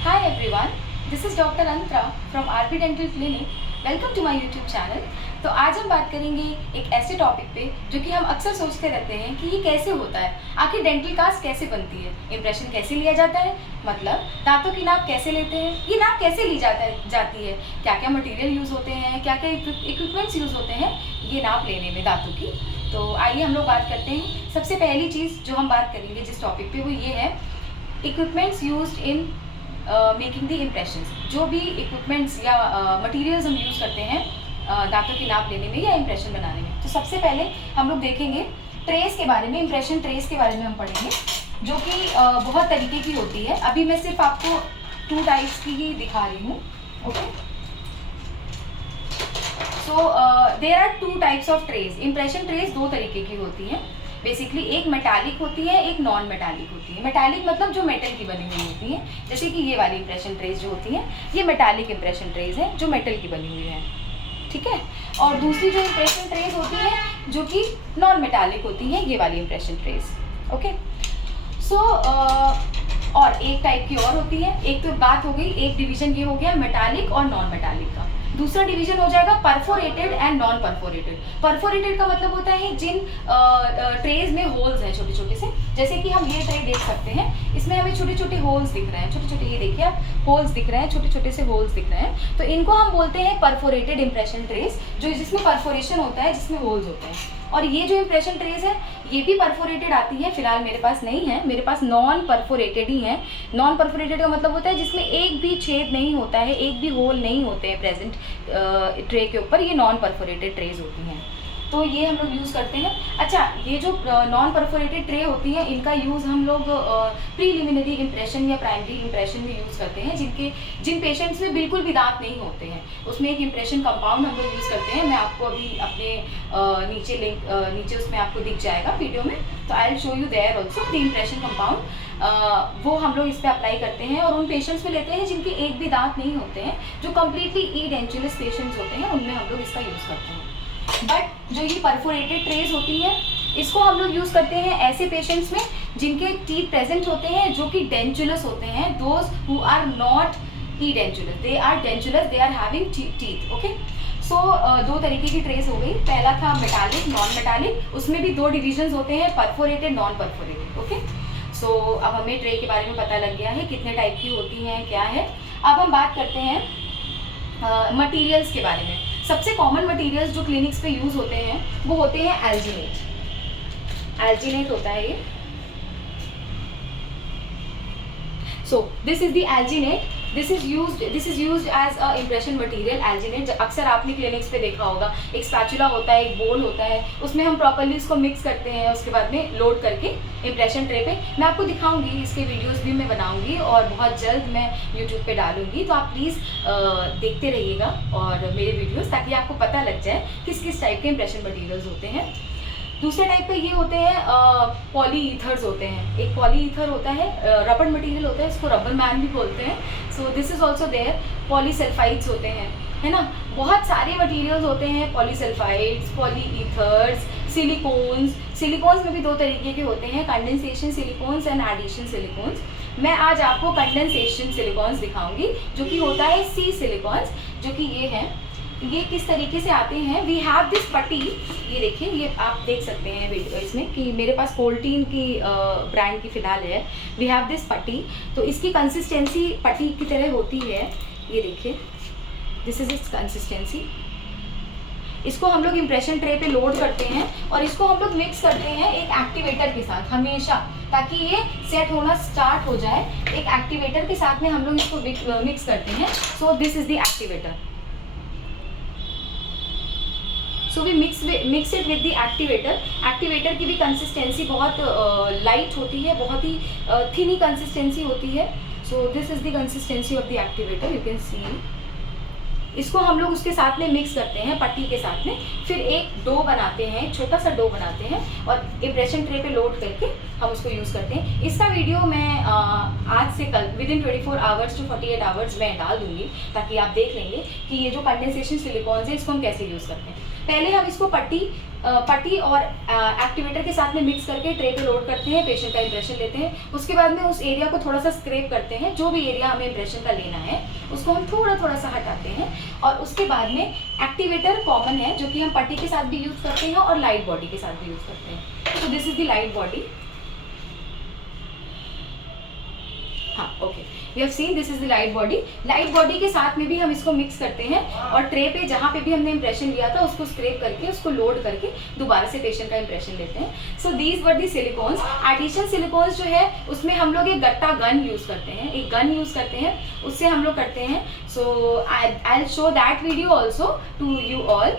Hi everyone, this is Dr. Antra from RB Dental Clinic. Welcome to my YouTube channel. तो आज हम बात करेंगे एक ऐसे टॉपिक पे जो कि हम अक्सर सोचते रहते हैं कि ये कैसे होता है, आखिर डेंटल कास्ट कैसे बनती है, इम्प्रेशन कैसे लिया जाता है, मतलब दांतों की नाप कैसे लेते हैं, ये नाप कैसे ली जाती है, क्या क्या मटेरियल यूज़ होते हैं, क्या क्या इक्विपमेंट्स यूज़ होते हैं ये नाप लेने में दांतों की। तो आइए हम लोग बात करते हैं। सबसे पहली चीज़ जो हम बात करेंगे जिस टॉपिक पे वो ये है equipments used in making the impressions. जो भी इक्विपमेंट्स या मटेरियल्स हम यूज़ करते हैं दांतों की नाप लेने में या इम्प्रेशन बनाने में। तो सबसे पहले हम लोग देखेंगे ट्रेस के बारे में, इम्प्रेशन ट्रेस के बारे में हम पढ़ेंगे, जो कि बहुत तरीके की होती है। अभी मैं सिर्फ आपको 2 टाइप्स की ही दिखा रही हूँ। Okay, so there are 2 types of trays. Impression trays 2 तरीके की होती हैं बेसिकली। एक मेटालिक होती है, एक नॉन मेटालिक होती है। मेटालिक मतलब जो मेटल की बनी हुई होती है, जैसे कि ये वाली इम्प्रेशन ट्रेस जो होती है ये मेटालिक इम्प्रेशन ट्रेस है जो मेटल की बनी हुई है, ठीक है। और दूसरी जो इम्प्रेशन ट्रेस होती है जो कि नॉन मेटालिक होती है, ये वाली इम्प्रेशन ट्रेस। ओके, सो और एक टाइप की और होती है। एक तो बात हो गई, एक डिवीजन ये हो गया मेटालिक और नॉन मेटालिक का। दूसरा डिवीजन हो जाएगा perforated and non perforated. Perforated का मतलब होता है जिन ट्रेज में होल्स हैं छोटे छोटे से, जैसे कि हम ये ट्रे देख सकते हैं, इसमें हमें छोटे छोटे होल्स दिख रहे हैं, छोटे छोटे, ये देखिए आप होल्स दिख रहे हैं, छोटे छोटे से होल्स दिख रहे हैं। तो इनको हम बोलते हैं परफोरेटेड इम्प्रेशन ट्रेस, जो जिसमें परफोरेशन होता है, जिसमें होल्स होते हैं। और ये जो इम्प्रेशन ट्रेस है ये भी परफोरेटेड आती है, फिलहाल मेरे पास नहीं है, मेरे पास नॉन परफोरेटेड ही है। नॉन परफोरेटेड का मतलब होता है जिसमें एक भी छेद नहीं होता है, एक भी होल नहीं होते हैं प्रेजेंट ट्रे के ऊपर, ये नॉन परफोरेटेड ट्रेज होती हैं। तो ये हम लोग यूज़ करते हैं। अच्छा, ये जो नॉन परफोरेटेड ट्रे होती हैं इनका यूज़ हम लोग प्रीलिमिनरी इम्प्रेशन या प्राइमरी इम्प्रेशन में यूज़ करते हैं, जिन पेशेंट्स में बिल्कुल भी दांत नहीं होते हैं, उसमें एक इम्प्रेशन कंपाउंड हम लोग यूज़ करते हैं। मैं आपको अभी अपने नीचे लिंक नीचे उसमें आपको दिख जाएगा वीडियो में, तो I will show you there also the impression compound. वो हम लोग इस पर अप्लाई करते हैं और उन पेशेंट्स में लेते हैं जिनके एक भी दांत नहीं होते हैं, जो कम्प्लीटली ईडेंचुलस पेशेंट्स होते हैं, उनमें हम लोग इसका यूज़ करते हैं। बट जो ये परफोरेटेड ट्रेस होती है इसको हम लोग यूज़ करते हैं ऐसे पेशेंट्स में जिनके टीथ प्रेजेंट होते हैं जो कि डेंचुलस होते हैं, those who are not edentulous, they are dentulous, they are having teeth. Okay, so 2 तरीके की ट्रेस हो गई। पहला था मेटालिक, नॉन मेटालिक, उसमें भी 2 डिविजन्स होते हैं, परफोरेटेड, नॉन परफोरेटेड। ओके, सो अब हमें ट्रे के बारे में पता लग गया है कितने टाइप की होती हैं, क्या है। अब हम बात करते हैं मटीरियल्स के बारे में। सबसे कॉमन मटेरियल्स जो क्लिनिक्स पे यूज़ होते हैं वो होते हैं एल्जिनेट। एल्जिनेट होता है ये। So this is the alginate, this is used as a impression material. Alginate अक्सर आपने क्लिनिक्स पे देखा होगा, एक स्पैचुला होता है, एक बोल होता है, उसमें हम प्रॉपर्ली इसको मिक्स करते हैं, उसके बाद में लोड करके इम्प्रेशन ट्रे पे। मैं आपको दिखाऊंगी, इसके वीडियोस भी मैं बनाऊंगी और बहुत जल्द मैं यूट्यूब पे डालूंगी, तो आप प्लीज़ देखते रहिएगा और मेरे वीडियोस, ताकि आपको पता लग जाए किस किस टाइप के इम्प्रेशन मटीरियल्स होते हैं। दूसरे टाइप पे ये होते हैं पॉली ईथर्स होते हैं। एक पॉली ईथर होता है, रबर मटेरियल होता है, इसको रबर मैन भी बोलते हैं। So this is also there. Polysulfides होते हैं, है ना, बहुत सारे मटेरियल्स होते हैं, पॉलीसल्फाइड्स, पॉली ईथर्स, सिलिकॉन्स में भी 2 तरीके के होते हैं, condensation silicones and addition silicones. मैं आज आपको कंडेंसेशन सिलिकॉन्स दिखाऊंगी, जो कि होता है सी सिलिकॉन्स, जो कि ये है। ये किस तरीके से आते हैं, वी हैव दिस पट्टी, ये देखिए, ये आप देख सकते हैं इसमें कि मेरे पास कोल्टीन की ब्रांड की फिलहाल है। वी हैव दिस पट्टी, तो इसकी कंसिस्टेंसी पट्टी की तरह होती है, ये देखिए, दिस इज इट्स कंसिस्टेंसी। इसको हम लोग इम्प्रेशन ट्रे पे लोड करते हैं और इसको हम लोग मिक्स करते हैं एक एक्टिवेटर के साथ हमेशा, ताकि ये सेट होना स्टार्ट हो जाए। एक एक्टिवेटर के साथ में हम लोग इसको मिक्स करते हैं। So this is the activator. So we mix it with the activator. Activator की भी कंसिस्टेंसी बहुत लाइट होती है, बहुत ही थिनी कंसिस्टेंसी होती है। सो this is the consistency of the activator, you can see. इसको हम लोग उसके साथ में मिक्स करते हैं पट्टी के साथ में, फिर एक डो बनाते हैं, छोटा सा डो बनाते हैं और इम्प्रेशन ट्रे पे लोड करके हम उसको यूज़ करते हैं। इसका वीडियो मैं आज से कल within 24 hours to 48 hours मैं डाल दूँगी, ताकि आप देख लेंगे कि ये जो कंडेंसेशन सिलिकॉन्स है इसको हम कैसे यूज़ करते हैं। पहले हम इसको पट्टी और एक्टिवेटर के साथ में मिक्स करके ट्रे पे लोड करते हैं, पेशेंट का इंप्रेशन लेते हैं। उसके बाद में उस एरिया को थोड़ा सा स्क्रैप करते हैं, जो भी एरिया हमें इंप्रेशन का लेना है उसको हम थोड़ा थोड़ा सा हटाते हैं। और उसके बाद में एक्टिवेटर कॉमन है जो कि हम पट्टी के साथ भी यूज़ करते हैं और लाइट बॉडी के साथ भी यूज़ करते हैं। तो this is the light body. हाँ, okay, we have seen this is the light body. Light body के साथ में भी हम इसको मिक्स करते हैं और ट्रे पे जहाँ पे भी हमने इंप्रेशन लिया था उसको स्क्रैप करके उसको लोड करके दोबारा से पेशेंट का इंप्रेशन लेते हैं। So these were the silicones. Artificial silicones जो है उसमें हम लोग एक गट्टा गन यूज़ करते हैं, एक गन यूज़ करते हैं, उससे हम लोग करते हैं। So I will show that video also to you all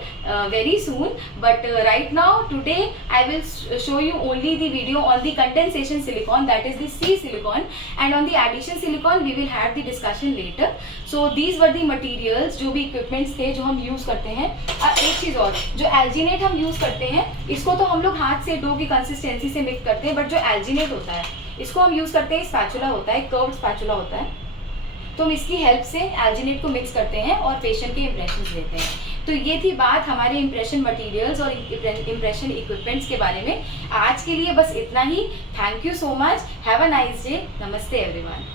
very soon, but right now today I will show you only the video on the condensation silicon, that is the C silicon, and on the addition silicon we will have the discussion later. So these were the materials, जो भी equipments थे जो हम use करते हैं। एक चीज़ और, जो एल्जीनेट हम यूज़ करते हैं इसको तो हम लोग हाथ से डो की कंसिस्टेंसी से मिक्स करते हैं, बट जो एल्जीनेट होता है इसको हम यूज़ करते हैं, स्पैचुला होता है, कर्व्ड स्पैचुला होता है, तो हम इसकी हेल्प से एल्जीनेट को मिक्स करते हैं और पेशेंट के इंप्रेशन लेते हैं। तो ये थी बात हमारे इंप्रेशन मटेरियल्स और इंप्रेशन इक्विपमेंट्स के बारे में। आज के लिए बस इतना ही। Thank you so much, have a nice day, नमस्ते एवरीवन।